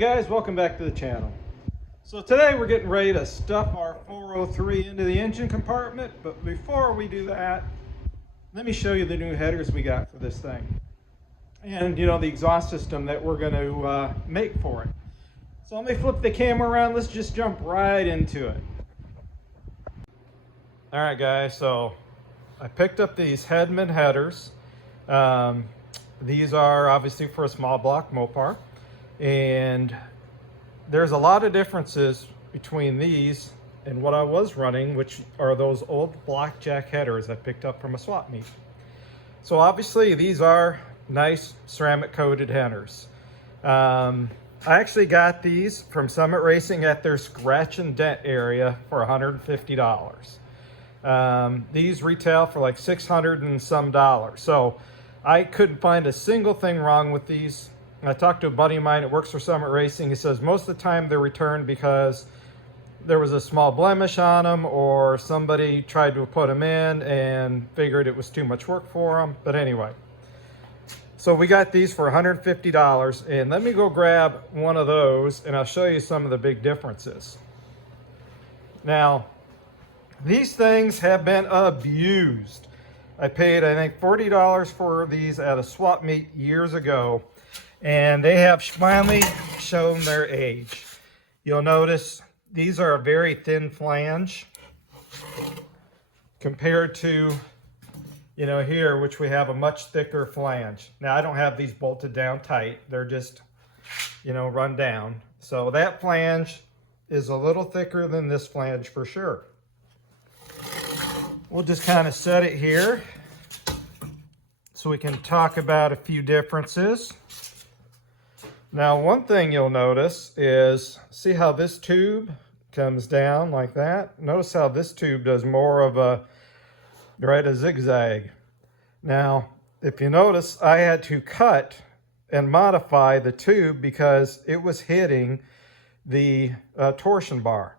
Guys, welcome back to the channel. So today we're getting ready to stuff our 403 into the engine compartment, but before we do that, let me show you the new headers we got for this thing. And the exhaust system that we're going to make for it. So let me flip the camera around, let's just jump right into it. Alright guys, so I picked up these Hedman headers. These are obviously for a small block mopar. And there's a lot of differences between these and what I was running, which are those old blackjack headers I picked up from a swap meet. So obviously these are nice ceramic coated headers. I actually got these from Summit Racing at their scratch and dent area for $150. These retail for like $600 and some dollars. So I couldn't find a single thing wrong with these. I talked to a buddy of mine that works for Summit Racing. He says most of the time they're returned because there was a small blemish on them or somebody tried to put them in and figured it was too much work for them. But anyway, so we got these for $150, and let me go grab one of those and I'll show you some of the big differences. Now, these things have been abused. I paid, I think, $40 for these at a swap meet years ago. And they have finally shown their age. You'll notice these are a very thin flange compared to, here, which we have a much thicker flange. Now, I don't have these bolted down tight. They're just, run down. So that flange is a little thicker than this flange for sure. We'll just kind of set it here so we can talk about a few differences. Now, one thing you'll notice is, see how this tube comes down like that? Notice how this tube does more of a zigzag. Now, if you notice, I had to cut and modify the tube because it was hitting the torsion bar.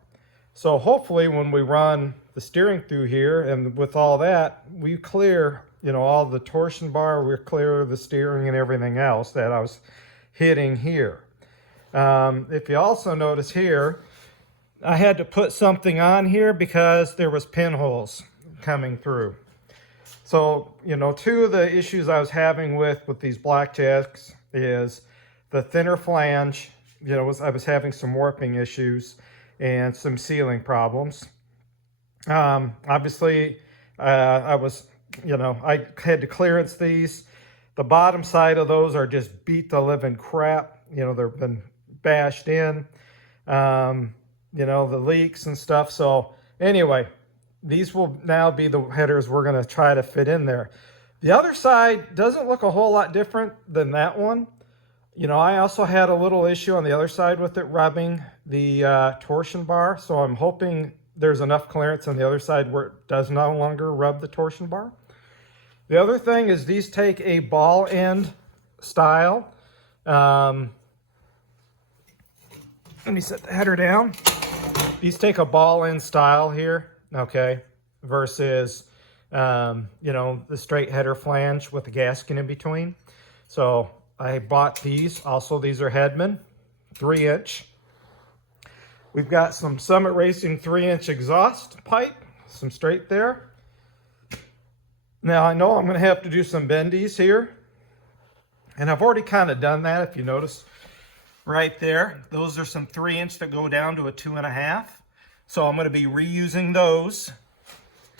So hopefully when we run the steering through here and with all that, we clear, all the torsion bar, we clear the steering and everything else that I was hitting here. If you also notice here, I had to put something on here because there was pinholes coming through. So, two of the issues I was having with these blackjacks is the thinner flange. I was having some warping issues and some sealing problems. Obviously, I had to clearance these. The bottom side of those are just beat the living crap. They've been bashed in, the leaks and stuff. So anyway, these will now be the headers we're going to try to fit in there. The other side doesn't look a whole lot different than that one. I also had a little issue on the other side with it rubbing the torsion bar. So I'm hoping there's enough clearance on the other side where it does no longer rub the torsion bar. The other thing is these take a ball end style. Let me set the header down. These take a ball end style here, okay, versus, the straight header flange with the gasket in between. So I bought these. Also, these are Hedman, 3-inch. We've got some Summit Racing 3-inch exhaust pipe, some straight there. Now, I know I'm going to have to do some bendies here, and I've already kind of done that. If you notice right there, those are some 3-inch that go down to a 2.5. So I'm going to be reusing those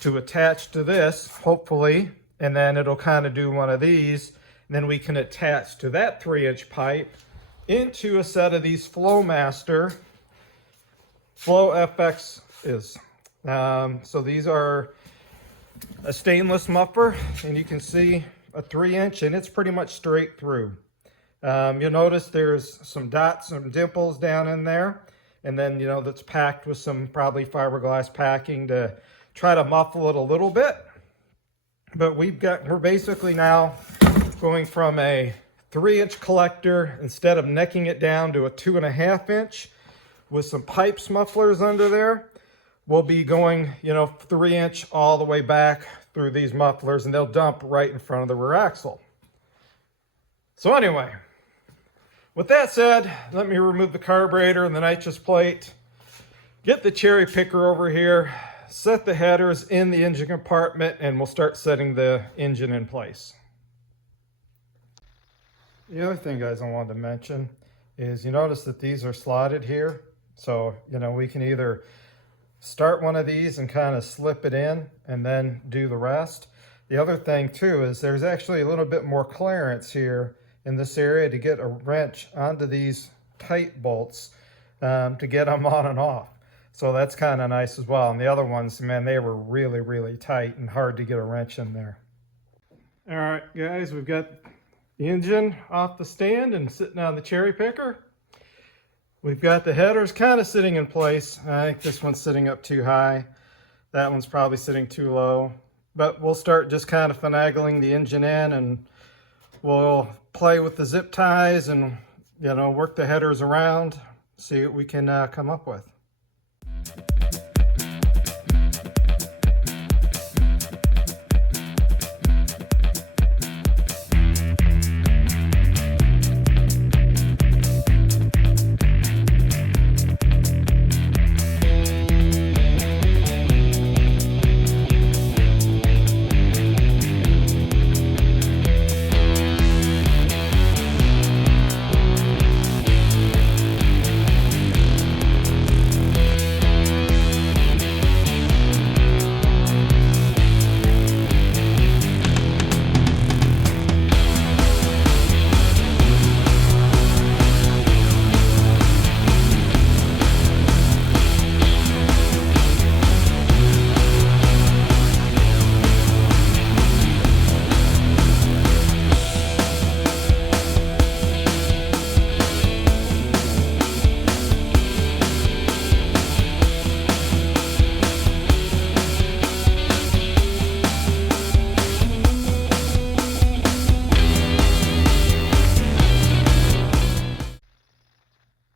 to attach to this, hopefully, and then it'll kind of do one of these, and then we can attach to that 3-inch pipe into a set of these Flowmaster FX is. So these are a stainless muffler, and you can see a 3-inch, and it's pretty much straight through. You'll notice there's some dots, some dimples down in there, and then that's packed with some probably fiberglass packing to try to muffle it a little bit. But we're basically now going from a 3-inch collector, instead of necking it down, to a 2.5-inch with some pipes mufflers under there. We'll be going, 3-inch all the way back through these mufflers, and they'll dump right in front of the rear axle. So anyway, With that said, let me remove the carburetor and the nitrous plate, get the cherry picker over here, set the headers in the engine compartment, and we'll start setting the engine in place. The other thing, guys, I wanted to mention is you notice that these are slotted here. So, we can either start one of these and kind of slip it in and then do the rest. The other thing too is there's actually a little bit more clearance here in this area to get a wrench onto these tight bolts to get them on and off. So that's kind of nice as well. And the other ones, man, they were really, really tight and hard to get a wrench in there. All right, guys, we've got the engine off the stand and sitting on the cherry picker. We've got the headers kind of sitting in place. I think this one's sitting up too high. That one's probably sitting too low. But we'll start just kind of finagling the engine in, and we'll play with the zip ties and, work the headers around, see what we can come up with.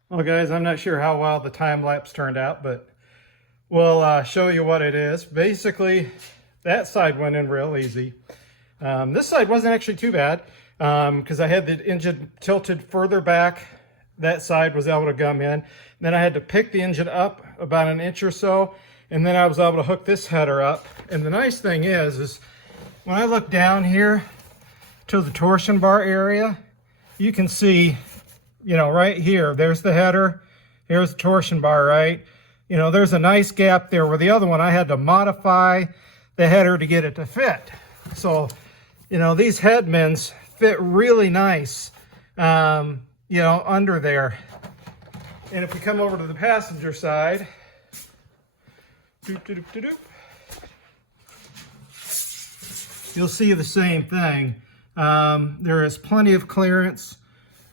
Well, guys, I'm not sure how well the time lapse turned out, but we'll show you what it is. Basically, that side went in real easy. This side wasn't actually too bad because I had the engine tilted further back. That side was able to gum in. Then I had to pick the engine up about an inch or so, and then I was able to hook this header up. And the nice thing is when I look down here to the torsion bar area, you can see, right here, there's the header, here's the torsion bar, right? There's a nice gap there where the other one, I had to modify the header to get it to fit. So, these Hedmans fit really nice, under there. And if we come over to the passenger side, you'll see the same thing. There is plenty of clearance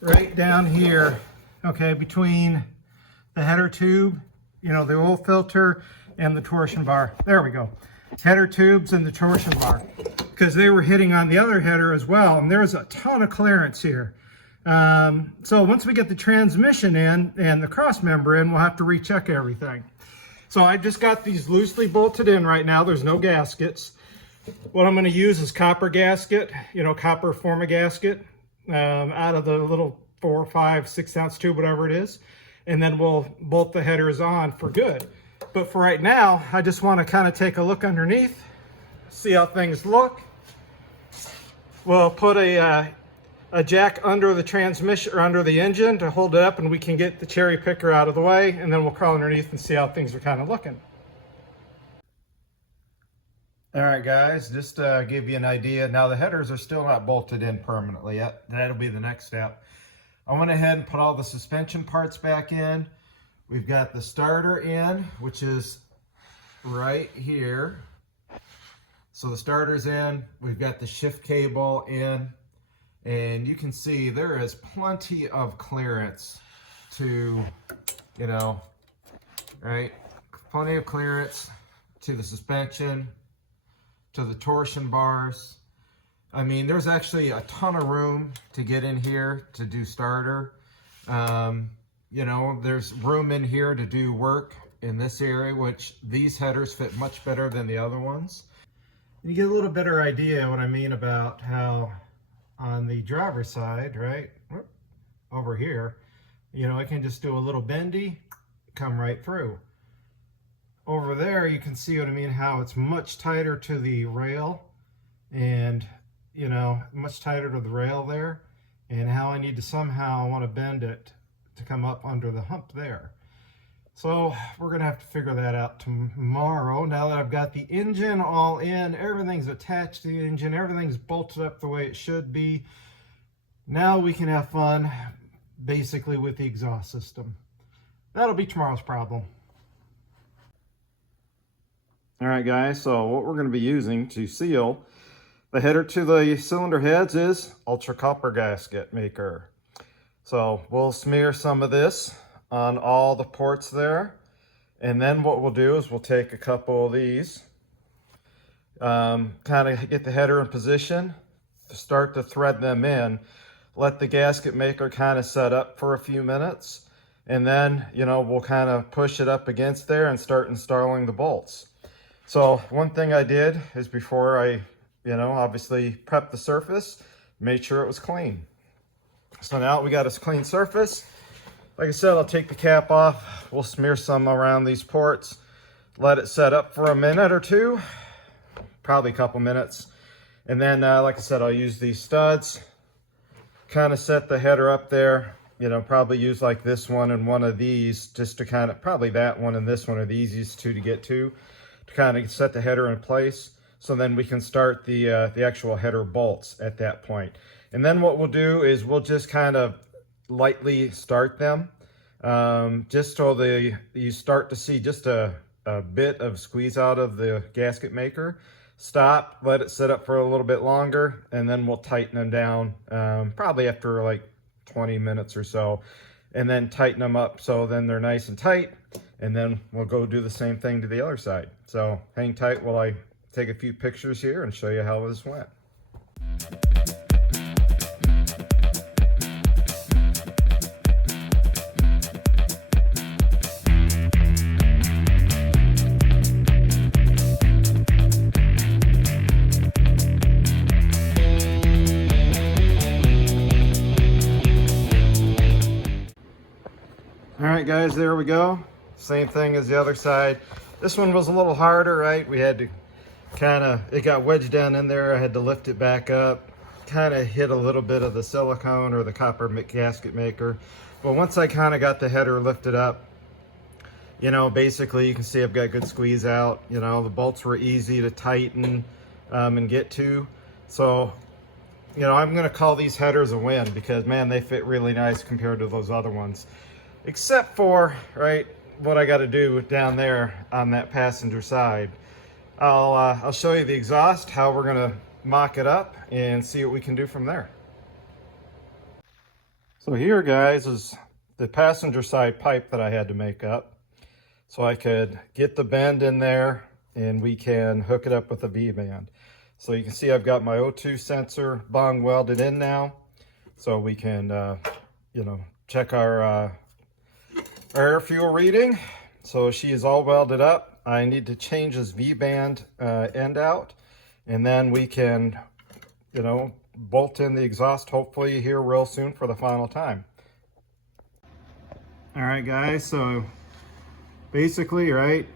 right down here, okay, between the header tube, the oil filter, and the torsion bar. There we go. Header tubes and the torsion bar, because they were hitting on the other header as well, and there's a ton of clearance here. So once we get the transmission in and the cross member in, we'll have to recheck everything. So I just got these loosely bolted in right now. There's no gaskets. What I'm going to use is copper gasket, copper forma gasket. Out of the little 4, 5, 6 ounce tube, whatever it is, and then we'll bolt the headers on for good. But for right now, I just want to kind of take a look underneath, see how things look. We'll put a jack under the transmission or under the engine to hold it up, and we can get the cherry picker out of the way, and then we'll crawl underneath and see how things are kind of looking. All right, guys, just to give you an idea, now the headers are still not bolted in permanently yet. That'll be the next step. I went ahead and put all the suspension parts back in. We've got the starter in, which is right here. So the starter's in, we've got the shift cable in, and you can see there is plenty of clearance to, right? Plenty of clearance to the suspension, to the torsion bars. I mean, there's actually a ton of room to get in here to do starter. There's room in here to do work in this area, which these headers fit much better than the other ones. You get a little better idea what I mean about how on the driver's side, right? over here, you know, I can just do a little bendy, come right through. Over there, you can see what I mean, how it's much tighter to the rail, and, you know, much tighter to the rail there, and how I need to somehow want to bend it to come up under the hump there. So we're going to have to figure that out tomorrow. Now that I've got the engine all in, everything's attached to the engine, everything's bolted up the way it should be. Now we can have fun basically with the exhaust system. That'll be tomorrow's problem. All right, guys, so what we're going to be using to seal the header to the cylinder heads is ultra copper gasket maker. So we'll smear some of this on all the ports there, and then what we'll do is we'll take a couple of these, kind of get the header in position, start to thread them in, let the gasket maker kind of set up for a few minutes, and then, you know, we'll kind of push it up against there and start installing the bolts. So one thing I did is, before I, you know, obviously prepped the surface, made sure it was clean. So now we got a clean surface. Like I said, I'll take the cap off. We'll smear some around these ports, let it set up for a minute or two, probably a couple minutes. And then, like I said, I'll use these studs, kind of set the header up there. You know, probably use like this one and one of these, just to kind of, probably that one and this one are the easiest two to get to kind of set the header in place. So then we can start the actual header bolts at that point. And then what we'll do is we'll just kind of lightly start them, just so you start to see just a bit of squeeze out of the gasket maker. Stop, let it sit up for a little bit longer, and then we'll tighten them down, probably after like 20 minutes or so, and then tighten them up so then they're nice and tight, and then we'll go do the same thing to the other side. So hang tight while I take a few pictures here and show you how this went. All right, guys, there we go. Same thing as the other side. This one was a little harder, right? We had to kind of, it got wedged down in there. I had to lift it back up, kind of hit a little bit of the silicone or the copper gasket maker. But once I kind of got the header lifted up, you know, basically you can see I've got good squeeze out. You know, the bolts were easy to tighten and get to. So, you know, I'm going to call these headers a win, because, man, they fit really nice compared to those other ones. Except for, right, what I got to do down there on that passenger side. I'll show you the exhaust, how we're going to mock it up, and see what we can do from there. So here, guys, is the passenger side pipe that I had to make up, so I could get the bend in there and we can hook it up with a V-band. So you can see I've got my O2 sensor bung welded in now, so we can, you know, check our air fuel reading. So she is all welded up. I need to change this V-band end out, and then we can, you know, bolt in the exhaust hopefully here real soon for the final time. All right, guys, so basically, right,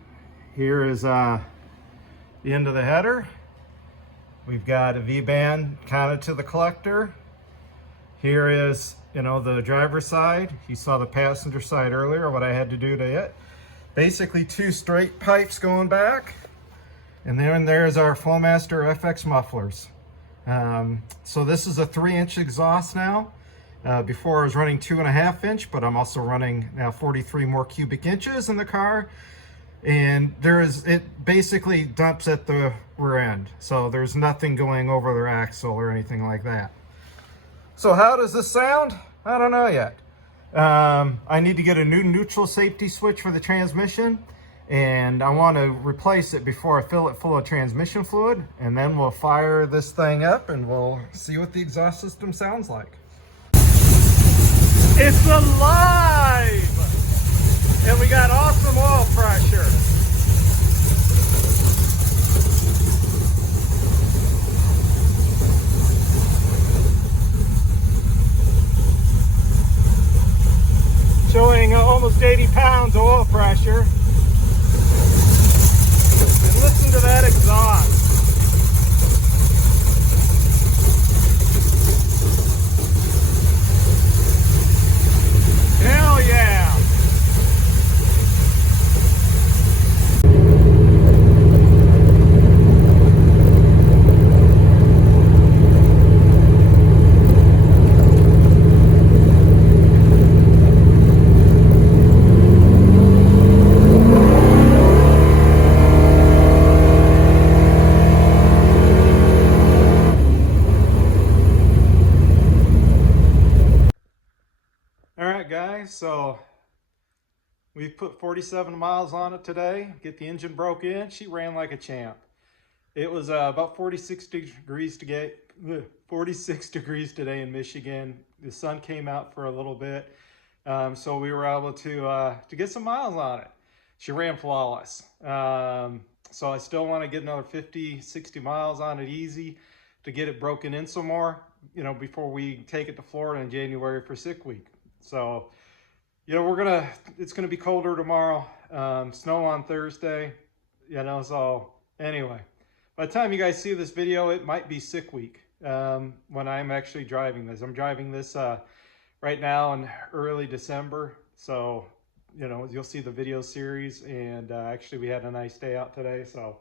here is the end of the header. We've got a V-band kind of to the collector. Here is, you know, the driver's side. You saw the passenger side earlier, what I had to do to it. Basically 2 straight pipes going back. And then there's our Flowmaster FX mufflers. So this is a 3-inch exhaust now. Before I was running 2.5 inch, but I'm also running now 43 more cubic inches in the car. And it basically dumps at the rear end. So there's nothing going over their axle or anything like that. So how does this sound? I don't know yet. I need to get a new neutral safety switch for the transmission, and I want to replace it before I fill it full of transmission fluid, and then we'll fire this thing up and we'll see what the exhaust system sounds like. It's alive! And we got awesome oil pressure. pressure. And listen to that exhaust. Hell yeah! Alright guys, so we've put 47 miles on it today. Get the engine broke in. She ran like a champ. It was about 46 degrees 46 degrees today in Michigan. The sun came out for a little bit, so we were able to get some miles on it. She ran flawless. So I still want to get another 50, 60 miles on it easy to get it broken in some more, you know, before we take it to Florida in January for sick week. So, you know, it's gonna be colder tomorrow, snow on Thursday, you know, so anyway, by the time you guys see this video, it might be sick week when I'm actually driving this. I'm driving this right now in early December, so, you know, you'll see the video series, and actually we had a nice day out today, so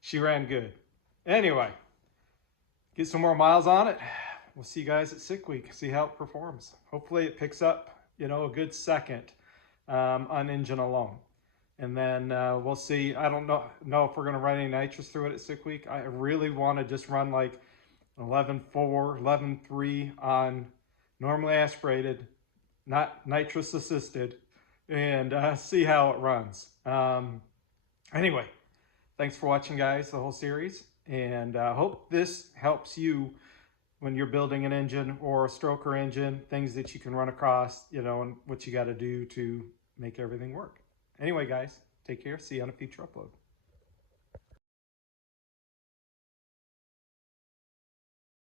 she ran good. Anyway, get some more miles on it. We'll see you guys at sick week, see how it performs. Hopefully it picks up, you know, a good second on engine alone. And then we'll see. I don't know if we're going to run any nitrous through it at sick week. I really want to just run like 11.4, 11.3 on normally aspirated, not nitrous assisted, and see how it runs. Anyway, thanks for watching, guys, the whole series. And I hope this helps you when you're building an engine or a stroker engine, things that you can run across, you know, and what you got to do to make everything work. Anyway, guys, take care. See you on a future upload.